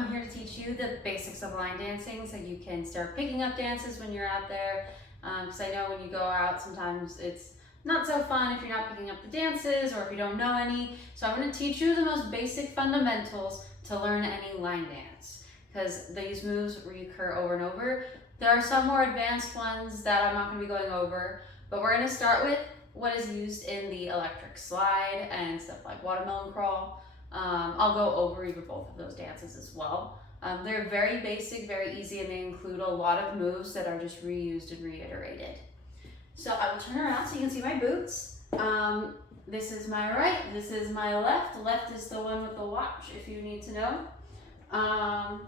I'm here to teach you the basics of line dancing so you can start picking up dances when you're out there. Because I know when you go out, sometimes it's not so fun if you're not picking up the dances or if you don't know any. So I'm going to teach you the most basic fundamentals to learn any line dance, because these moves recur over and over. There are some more advanced ones that I'm not going to be going over, but we're going to start with what is used in the electric slide and stuff like watermelon crawl. I'll go over either both of those dances as well. They're very basic, very easy, and they include a lot of moves that are just reused and reiterated. So I will turn around so you can see my boots. This is my right, this is my left. Left is the one with the watch if you need to know.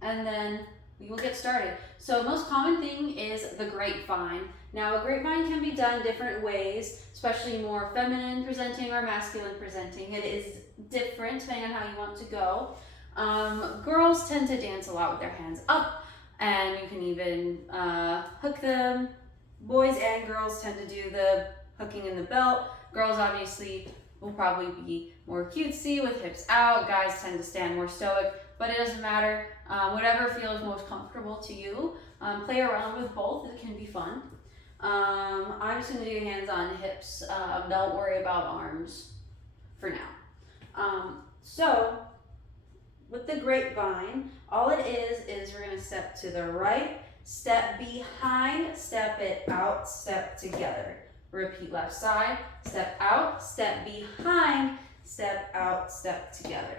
And then we will get started. So most common thing is the grapevine. Now a grapevine can be done different ways, especially more feminine presenting or masculine presenting. It is different depending on how you want to go. Girls tend to dance a lot with their hands up, and you can even hook them. Boys and girls tend to do the hooking in the belt. Girls obviously will probably be more cutesy with hips out. Guys tend to stand more stoic, but it doesn't matter. Whatever feels most comfortable to you. Play around with both, it can be fun. I'm just gonna do hands on hips. Don't worry about arms for now. So with the grapevine, all it is we're gonna step to the right, step behind, step it out, step together. Repeat left side, step out, step behind, step out, step together.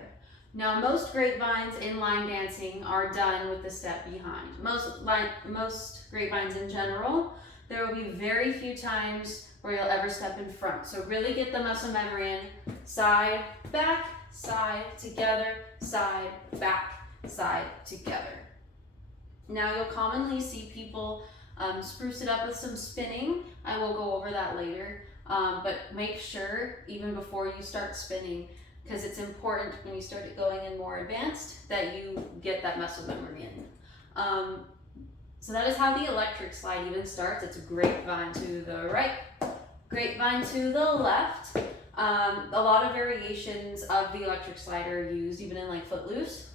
Now most grapevines in line dancing are done with the step behind. Most grapevines in general, there will be very few times where you'll ever step in front. So really get the muscle memory in. Side, back, side, together, side, back, side, together. Now you'll commonly see people spruce it up with some spinning. I will go over that later, but make sure even before you start spinning, because it's important when you start going in more advanced that you get that muscle memory in. So that is how the electric slide even starts. It's a grapevine to the right, grapevine to the left. A lot of variations of the electric slide are used even in like Footloose.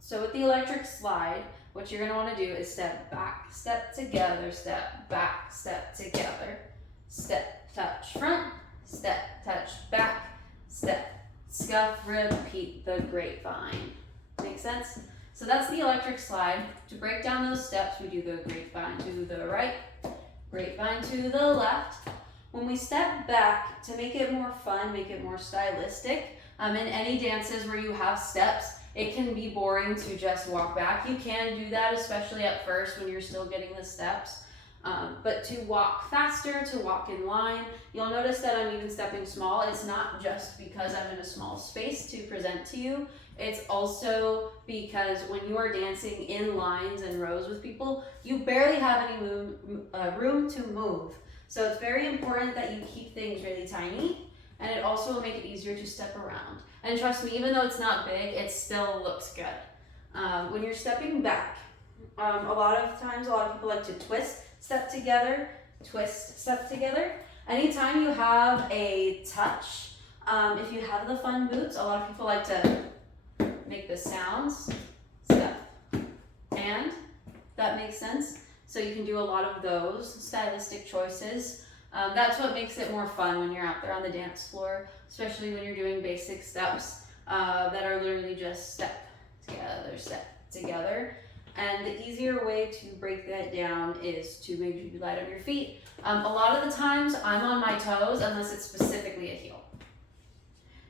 So with the electric slide, what you're gonna wanna do is step back, step together, step back, step together, step, touch front, step, touch back, step, scuff, repeat the grapevine. Make sense? So that's the electric slide. To break down those steps, we do the grapevine to the right, grapevine to the left. When we step back, to make it more fun, make it more stylistic, in any dances where you have steps, it can be boring to just walk back. You can do that, especially at first when you're still getting the steps. But to walk faster, to walk in line, you'll notice that I'm even stepping small. It's not just because I'm in a small space to present to you. It's also because when you are dancing in lines and rows with people, you barely have any room to move. So it's very important that you keep things really tiny, and it also will make it easier to step around. And trust me, even though it's not big, it still looks good. When you're stepping back, a lot of times, a lot of people like to twist, step together, twist, step together. Anytime you have a touch, if you have the fun boots, a lot of people like to make the sounds, step, and that makes sense. So you can do a lot of those stylistic choices. That's what makes it more fun when you're out there on the dance floor, especially when you're doing basic steps that are literally just step together. And the easier way to break that down is to make sure you light on your feet. A lot of the times I'm on my toes unless it's specifically a heel.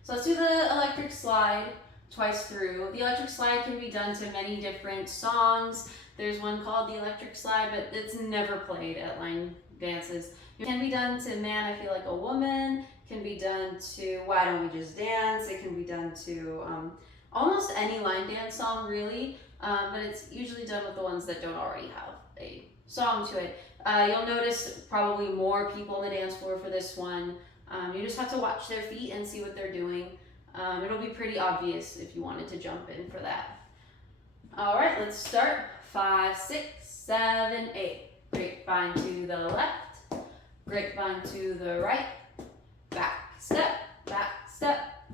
So let's do the electric slide twice through. The electric slide can be done to many different songs. There's one called the electric slide, but it's never played at line dances. It can be done to Man, I Feel Like a Woman. It can be done to Why Don't We Just Dance. It can be done to almost any line dance song really, but it's usually done with the ones that don't already have a song to it. You'll notice probably more people on the dance floor for this one. You just have to watch their feet and see what they're doing. It'll be pretty obvious if you wanted to jump in for that. All right, let's start. 5, 6, 7, 8. Grapevine to the left, grapevine to the right, back, step,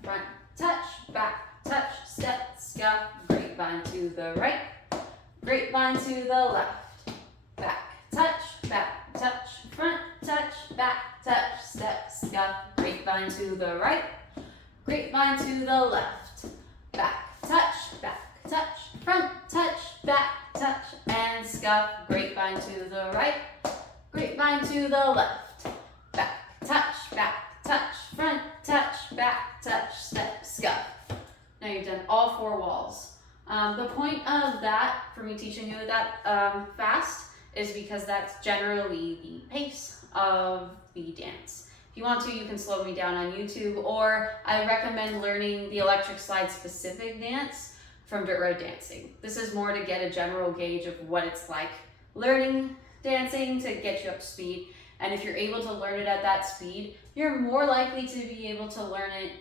front, touch, back, touch, step, scuff, grapevine to the right, grapevine to the left, back, touch, front, touch, back, touch, step, scuff, grapevine to the right, grapevine to the left, back, touch, front, touch, back, touch, and scuff, grapevine to the right, grapevine to the left, back, touch, front, touch, back, touch, step, scuff. Now you've done all 4 walls. The point of that, for me teaching you that fast, is because that's generally the pace of the dance. If you want to, you can slow me down on YouTube, or I recommend learning the electric slide specific dance from Dirt Road Dancing. This is more to get a general gauge of what it's like learning dancing to get you up to speed. And if you're able to learn it at that speed, you're more likely to be able to learn it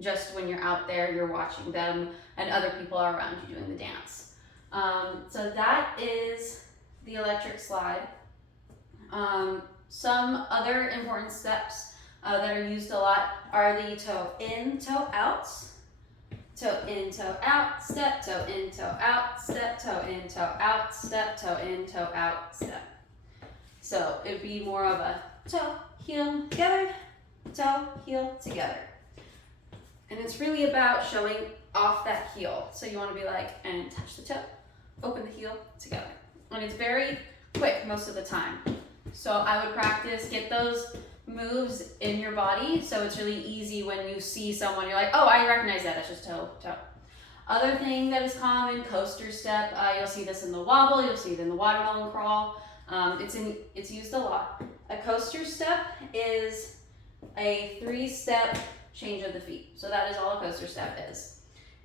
just when you're out there, you're watching them, and other people are around you doing the dance. So that is the electric slide. Some other important steps that are used a lot are the toe in, toe out, toe in, toe out, step, toe in, toe out, step, toe in, toe out, step, toe in, toe out, step. So it'd be more of a toe, heel, together, toe, heel, together. And it's really about showing off that heel. So you want to be like, and touch the toe, open the heel, together. And it's very quick most of the time. So I would practice, get those moves in your body, so it's really easy when you see someone, you're like, oh, I recognize that, it's just toe, toe. Other thing that is common, coaster step. You'll see this in the wobble, you'll see it in the watermelon crawl. It's used a lot. A coaster step is a 3-step change of the feet. So that is all a coaster step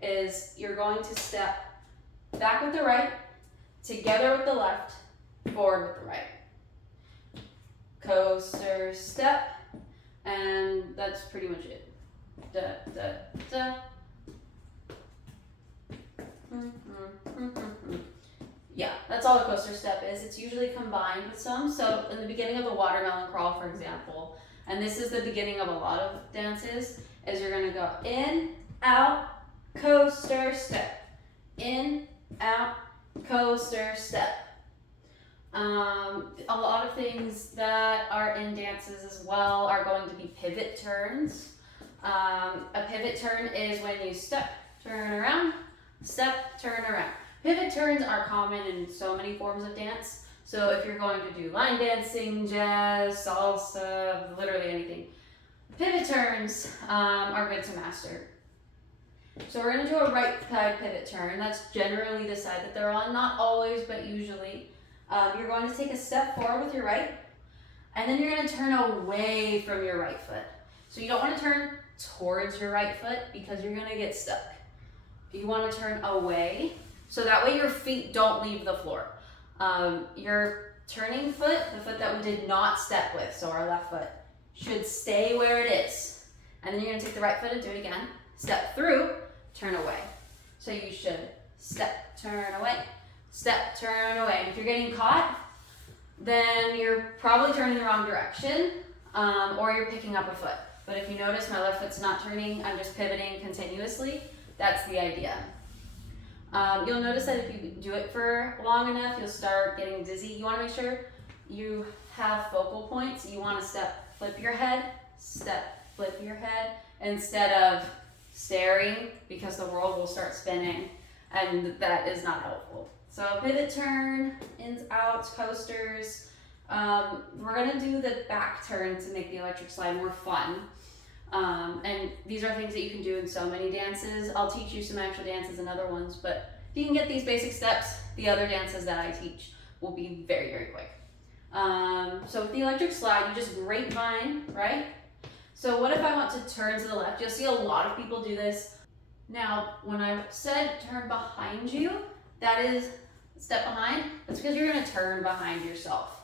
is you're going to step back with the right, together with the left, forward with the right. Coaster step, and that's pretty much it. Da, da, da. Yeah, that's all a coaster step is. It's usually combined with some. So in the beginning of the watermelon crawl, for example, and this is the beginning of a lot of dances, is you're gonna go in, out, coaster step. In, out, coaster step. A lot of things that are in dances as well are going to be pivot turns. A pivot turn is when you step, turn around, step, turn around. Pivot turns are common in so many forms of dance. So if you're going to do line dancing, jazz, salsa, literally anything, pivot turns are good to master. So we're going to do a right side pivot turn. That's generally the side that they're on. Not always, but usually. You're going to take a step forward with your right, and then you're going to turn away from your right foot. So you don't want to turn towards your right foot because you're going to get stuck. You want to turn away, so that way your feet don't leave the floor. Your turning foot, the foot that we did not step with, so our left foot, should stay where it is. And then you're going to take the right foot and do it again. Step through, turn away. So you should step, turn away. Step, turn away. And if you're getting caught, then you're probably turning the wrong direction, or you're picking up a foot. But if you notice my left foot's not turning, I'm just pivoting continuously. That's the idea. You'll notice that if you do it for long enough, you'll start getting dizzy. You want to make sure you have focal points. You want to step, flip your head, step, flip your head, instead of staring, because the world will start spinning, and that is not helpful. So pivot turn, ins, outs, coasters. We're gonna do the back turn to make the electric slide more fun. And these are things that you can do in so many dances. I'll teach you some actual dances and other ones, but if you can get these basic steps, the other dances that I teach will be very, very quick. So with the electric slide, you just grapevine, right? So what if I want to turn to the left? You'll see a lot of people do this. Now, when I said turn behind you, that is step behind. That's because you're going to turn behind yourself.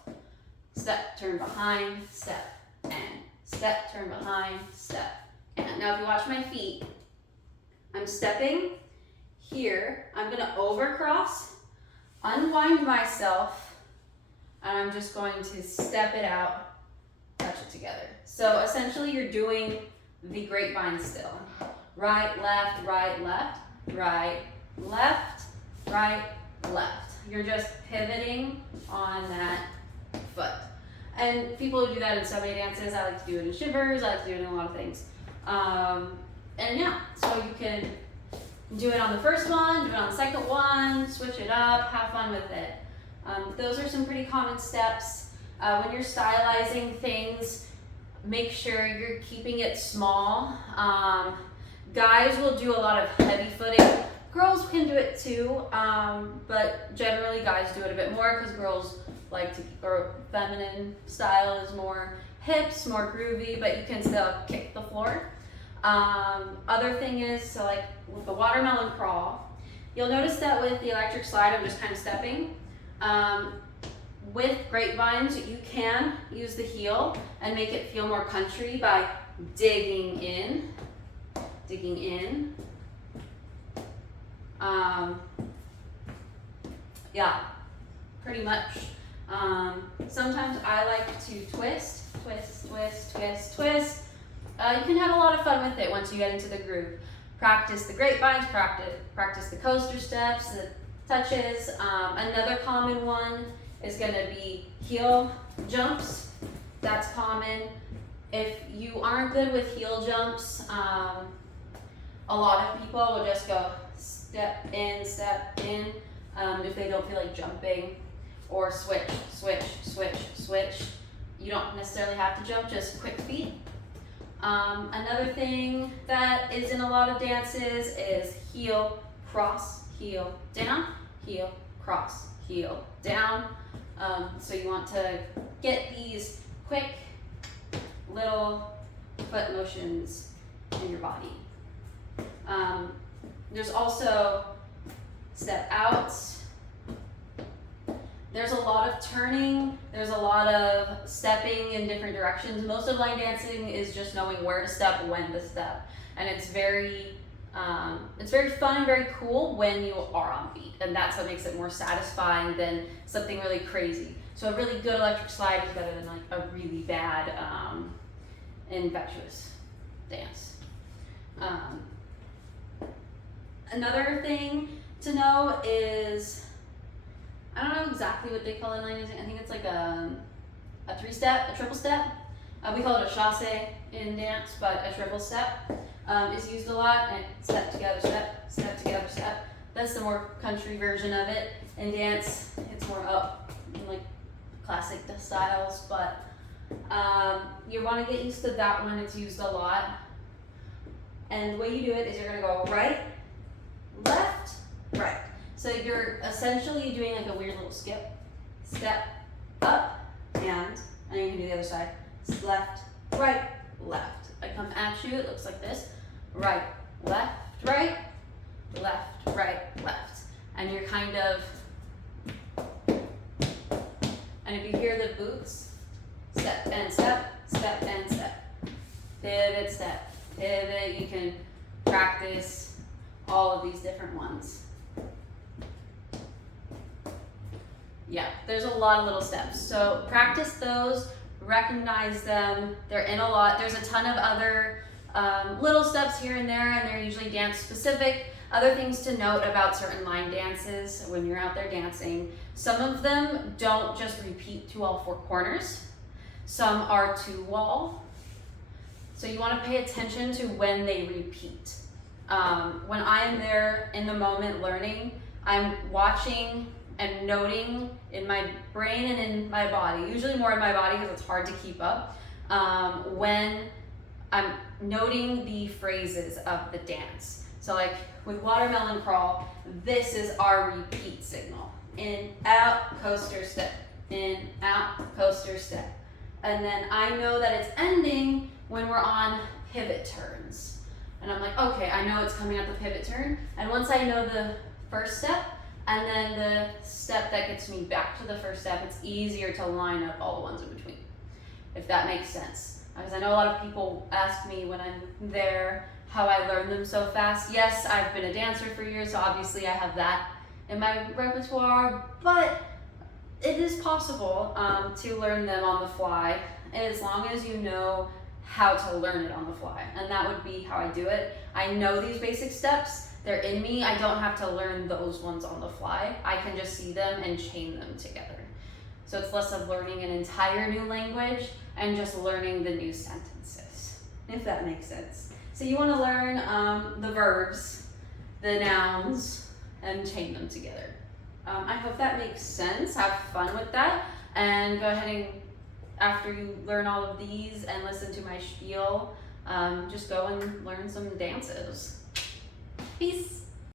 Step, turn behind, step, and step, turn behind, step, and. Now if you watch my feet, I'm stepping here. I'm going to overcross, unwind myself, and I'm just going to step it out, touch it together. So essentially you're doing the grapevine still. right, left, right, left, right, left, right, left. You're just pivoting on that foot. And people do that in so many dances. I like to do it in shivers. I like to do it in a lot of things. And yeah, so you can do it on the first one, do it on the second one, switch it up, have fun with it. Those are some pretty common steps. When you're stylizing things, make sure you're keeping it small. Guys will do a lot of heavy footing. Girls can do it too, but generally guys do it a bit more because girls like to, or feminine style is more hips, more groovy, but you can still kick the floor. Other thing is, so like with the watermelon crawl, you'll notice that with the electric slide, I'm just kind of stepping. With grapevines, you can use the heel and make it feel more country by digging in. Yeah, pretty much. Sometimes I like to twist. You can have a lot of fun with it once you get into the groove. Practice the grapevines, practice the coaster steps, the touches. Another common one is gonna be heel jumps. That's common. If you aren't good with heel jumps, a lot of people will just go step in, if they don't feel like jumping, or switch. You don't necessarily have to jump, just quick feet. Another thing that is in a lot of dances is heel, cross, heel, down, heel, cross, heel, down. So you want to get these quick little foot motions in your body. There's also step outs. There's a lot of turning, there's a lot of stepping in different directions. Most of line dancing is just knowing where to step, when to step. And it's very fun and very cool when you are on beat. And that's what makes it more satisfying than something really crazy. So a really good electric slide is better than like a really bad infectious dance. Another thing to know is, I don't know exactly what they call it in line dancing. I think it's like a three-step, a triple step. We call it a chasse in dance, but a triple step is used a lot. And step together, step together, step. That's the more country version of it. In dance, it's more up in like classic styles, but you want to get used to that one. It's used a lot. And the way you do it is you're gonna go right, left, right. So you're essentially doing like a weird little skip. Step, up, and you can do the other side. Left, right, left. I come at you, it looks like this. Right, left, right, left. And you're kind of, and if you hear the boots, step and step, step and step. Pivot, step, pivot. You can practice all of these different ones. Yeah, there's a lot of little steps. So practice those, recognize them. They're in a lot. There's a ton of other little steps here and there, and they're usually dance specific. Other things to note about certain line dances when you're out there dancing, some of them don't just repeat to all four corners. Some are to wall. So you want to pay attention to when they repeat. When I'm there in the moment learning, I'm watching and noting in my brain and in my body, usually more in my body because it's hard to keep up, when I'm noting the phrases of the dance. So like with watermelon crawl, this is our repeat signal. In, out, coaster, step. In, out, coaster, step. And then I know that it's ending when we're on pivot turns. And I'm like, okay, I know it's coming at the pivot turn. And once I know the first step, and then the step that gets me back to the first step, it's easier to line up all the ones in between, if that makes sense. Because I know a lot of people ask me when I'm there how I learn them so fast. Yes, I've been a dancer for years, so obviously I have that in my repertoire, but it is possible to learn them on the fly, as long as you know how to learn it on the fly. And that would be how I do it. I know these basic steps, they're in me. I don't have to learn those ones on the fly. I can just see them and chain them together. So it's less of learning an entire new language and just learning the new sentences, if that makes sense. So you want to learn the verbs, the nouns, and chain them together. I hope that makes sense. Have fun with that, and go ahead and, after you learn all of these and listen to my spiel, just go and learn some dances. Peace.